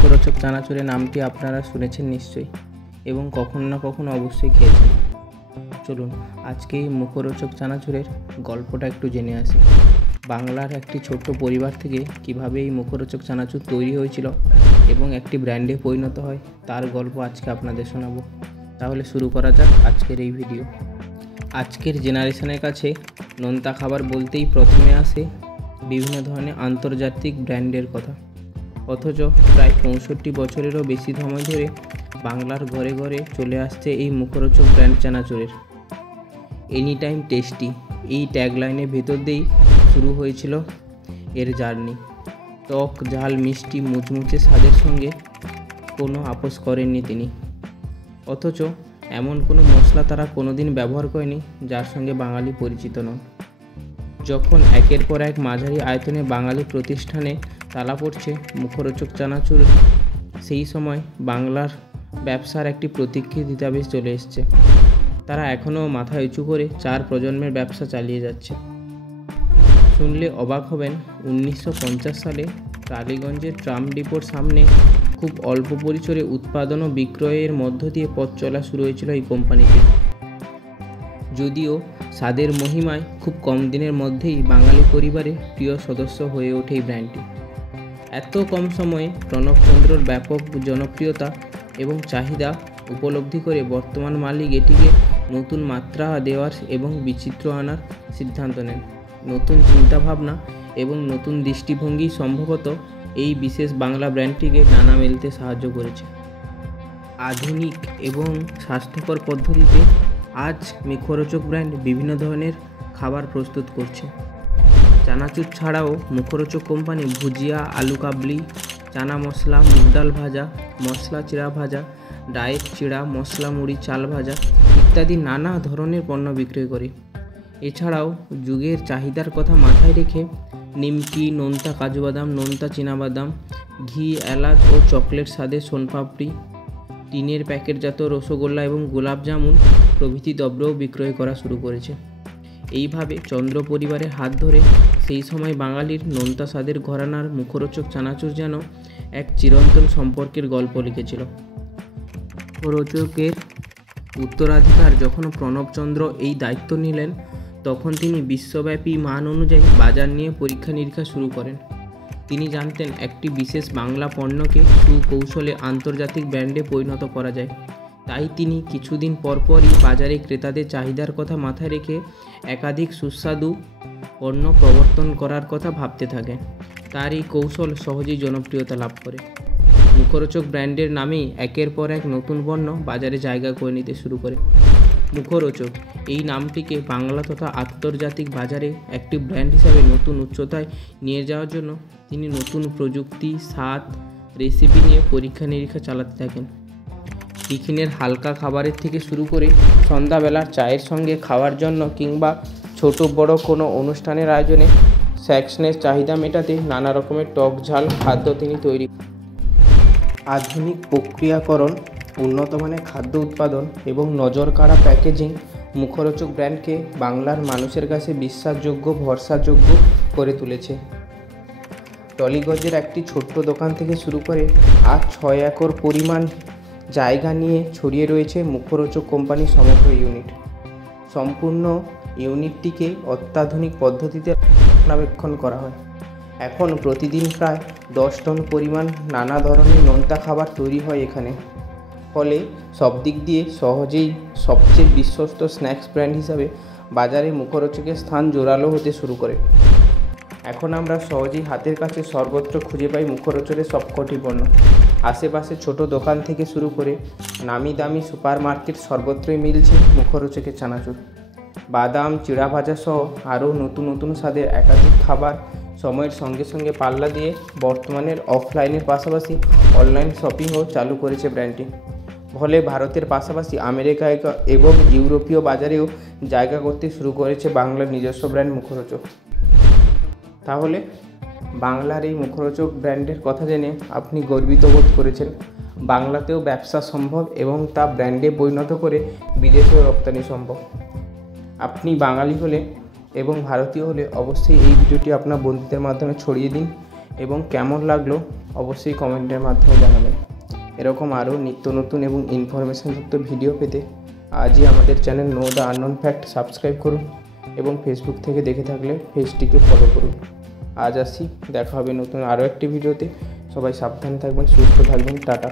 মুখরোচক চানাচুরের নামটি আপনারা শুনেছেন নিশ্চয়ই এবং কখনো না কখনো অবশ্যই খেয়েছেন। চলুন আজকে এই মুখরোচক চানাচুরের গল্পটা একটু জেনে আসি। বাংলার একটি ছোট্ট পরিবার থেকে কিভাবে এই মুখরোচক চানাচুর তৈরি হয়েছিল এবং একটি ব্র্যান্ডে পরিণত হয় তার গল্প আজকে আপনাদের শোনাবো। তাহলে শুরু করা যাক আজকের এই ভিডিও। আজকের জেনারেশনের কাছে নোনতা খাবার বলতেই প্রথমে আসে বিভিন্ন ধরনের আন্তর্জাতিক ব্র্যান্ডের কথা, অথচ প্রায় 65 বছরেরও বেশি সময় ধরে বাংলার ঘরে ঘরে চলে আসছে এই মুখরোচক ব্র্যান্ড চানাচুরের। এনি টাইম টেস্টি এই ট্যাগলাইনের ভেতর দিয়েই শুরু হয়েছিল এর জার্নি। টক ঝাল মিষ্টি মুচমুচে স্বাদের সঙ্গে কোনো আপোষ করেননি তিনি, অথচ এমন কোনো মশলা তারা কোনোদিন ব্যবহার করেনি যার সঙ্গে বাঙালি পরিচিত নন। যখন একের পর এক মাঝারি আয়তনে বাঙালি প্রতিষ্ঠানে তালা পড়ছে মুখরোচক চানাচুর, সেই সময় বাংলার ব্যবসার একটি প্রতীক্ষিত হিসাবে চলে এসছে। তারা এখনও মাথা উঁচু করে 4 প্রজন্মের ব্যবসা চালিয়ে যাচ্ছে। শুনলে অবাক হবেন, 1950 সালে টালিগঞ্জের ট্রাম ডিপোর সামনে খুব অল্প পরিসরে উৎপাদন ও বিক্রয়ের মধ্য দিয়ে পথ চলা শুরু হয়েছিল এই কোম্পানিতে। যদিও স্বাদের মহিমায় খুব কম দিনের মধ্যেই বাঙালি পরিবারে প্রিয় সদস্য হয়ে ওঠে এই ব্র্যান্ডটি। এত কম সময়ে প্রণবচন্দ্রর ব্যাপক জনপ্রিয়তা এবং চাহিদা উপলব্ধি করে বর্তমান মালিক এটিকে নতুন মাত্রা দেওয়ার এবং বিচিত্র আনার সিদ্ধান্ত নেন। নতুন চিন্তাভাবনা এবং নতুন দৃষ্টিভঙ্গি সম্ভবত এই বিশেষ বাংলা ব্র্যান্ডটিকে ডানা মেলতে সাহায্য করেছে। আধুনিক এবং স্বাস্থ্যকর পদ্ধতিতে আজ মুখরোচক ব্র্যান্ড বিভিন্ন ধরনের খাবার প্রস্তুত করছে। চানাচুর ছাড়াও মুখরোচক কোম্পানি ভুজিয়া, আলু কাবলি, চানা মশলা, মুগ ডাল ভাজা, মশলা চিড়া ভাজা, ডায়েট চিড়া, মশলা মুড়ি, চাল ভাজা ইত্যাদি নানা ধরনের পণ্য বিক্রয় করে। এছাড়াও যুগের চাহিদার কথা মাথায় রেখে নিমকি, নোনতা কাজু বাদাম, নোনতা চীনাবাদাম, ঘি, এলাচ ও চকলেট স্বাদের সোনপাপড়ি, টিনের প্যাকেটজাত রসগোল্লা এবং গোলাপ জামুন প্রভৃতি দ্রব্যও বিক্রয় করা শুরু করেছে। এইভাবে চন্দ্র পরিবারের হাত ধরে সেই সময় বাঙালির নোনতা স্বাদের ঘরানার মুখরোচক চানাচুর যেন এক চিরন্তন সম্পর্কের গল্প লিখেছিল। মুখরোচকের উত্তরাধিকার যখন প্রণবচন্দ্র এই দায়িত্ব নিলেন, তখন তিনি বিশ্বব্যাপী মান অনুযায়ী বাজার নিয়ে পরীক্ষা নিরীক্ষা শুরু করেন। তিনি জানতেন একটি বিশেষ বাংলা পণ্যকে সুকৌশলে আন্তর্জাতিক ব্র্যান্ডে পরিণত করা যায়। তাই তিনি কিছুদিন পরপরই বাজারে ক্রেতাদের চাহিদার কথা মাথায় রেখে একাধিক সুস্বাদু পণ্য প্রবর্তন করার কথা ভাবতে থাকেন। তার এই কৌশল সহজেই জনপ্রিয়তা লাভ করে। মুখরোচক ব্র্যান্ডের নামেই একের পর এক নতুন পণ্য বাজারে জায়গা করে নিতে শুরু করে। মুখরোচক এই নামটিকে বাংলা তথা আন্তর্জাতিক বাজারে একটি ব্র্যান্ড হিসাবে নতুন উচ্চতায় নিয়ে যাওয়ার জন্য তিনি নতুন প্রযুক্তি, স্বাদ, রেসিপি নিয়ে পরীক্ষা নিরীক্ষা চালাতে থাকেন। টিফিনের হালকা খাবারের থেকে শুরু করে সন্ধ্যাবেলার চায়ের সঙ্গে খাওয়ার জন্য কিংবা ছোট বড় কোনো অনুষ্ঠানের আয়োজনে স্ন্যাক্সের চাহিদা মেটাতে নানা রকমের টক ঝাল খাদ্য তিনি তৈরি। আধুনিক প্রক্রিয়াকরণ, উন্নত মানের খাদ্য উৎপাদন এবং নজরকাড়া প্যাকেজিং মুখরোচক ব্র্যান্ডকে বাংলার মানুষের কাছে বিশ্বাসযোগ্য, ভরসাযোগ্য করে তুলেছে। টলিগঞ্জের একটি ছোট্ট দোকান থেকে শুরু করে আজ 6 একর পরিমাণ জায়গা নিয়ে ছড়িয়ে রয়েছে মুখরোচক কোম্পানির সমগ্র ইউনিট। সম্পূর্ণ ইউনিটটিকে অত্যাধুনিক পদ্ধতিতে রক্ষণাবেক্ষণ করা হয়। এখন প্রতিদিন প্রায় 10 টন পরিমাণ নানা ধরনের নোনতা খাবার তৈরি হয় এখানে। ফলে সব দিক দিয়ে সহজেই সবচেয়ে বিশ্বস্ত স্ন্যাক্স ব্র্যান্ড হিসাবে বাজারে মুখরোচকের স্থান জোরালো হতে শুরু করে। এখন আমরা সহজেই হাতের কাছে সর্বত্র খুঁজে পাই মুখরোচকের সবকটি পণ্য। আশেপাশে ছোট দোকান থেকে শুরু করে নামি দামি সুপার মার্কেট সর্বত্রই মিলছে মুখরোচকের চানাচুর। বাদাম, চিড়া ভাজা সহ আরও নতুন নতুন স্বাদের একাধিক খাবার সময়ের সঙ্গে সঙ্গে পাল্লা দিয়ে বর্তমানের অফলাইনের পাশাপাশি অনলাইন শপিংও চালু করেছে ব্র্যান্ডটি। ফলে ভারতের পাশাপাশি আমেরিকা এবং ইউরোপীয় বাজারেও জায়গা করতে শুরু করেছে বাংলার নিজস্ব ব্র্যান্ড মুখরোচক। তাহলে বাংলার এই মুখরোচক ব্র্যান্ডের কথা জেনে আপনি গর্বিত বোধ করেছেন। বাংলাতেও ব্যবসা সম্ভব এবং তা ব্র্যান্ডে পরিণত করে বিদেশেও রপ্তানি সম্ভব। আপনি বাঙালি হলে এবং ভারতীয় হলে অবশ্যই এই ভিডিওটি আপনার বন্ধুদের মাধ্যমে ছড়িয়ে দিন এবং কেমন লাগলো অবশ্যই কমেন্টের মাধ্যমে জানাবেন। এরকম আরও নিত্য নতুন এবং ইনফরমেশনযুক্ত ভিডিও পেতে আজই আমাদের channel know the unknown fact subscribe করুন এবং ফেসবুক থেকে দেখে থাকলে পেজটিকে ফলো করুন। আজ আসি, দেখা হবে নতুন আরও একটি ভিডিওতে। সবাই সাবধানে থাকবেন, সুস্থ থাকবেন, টাটা।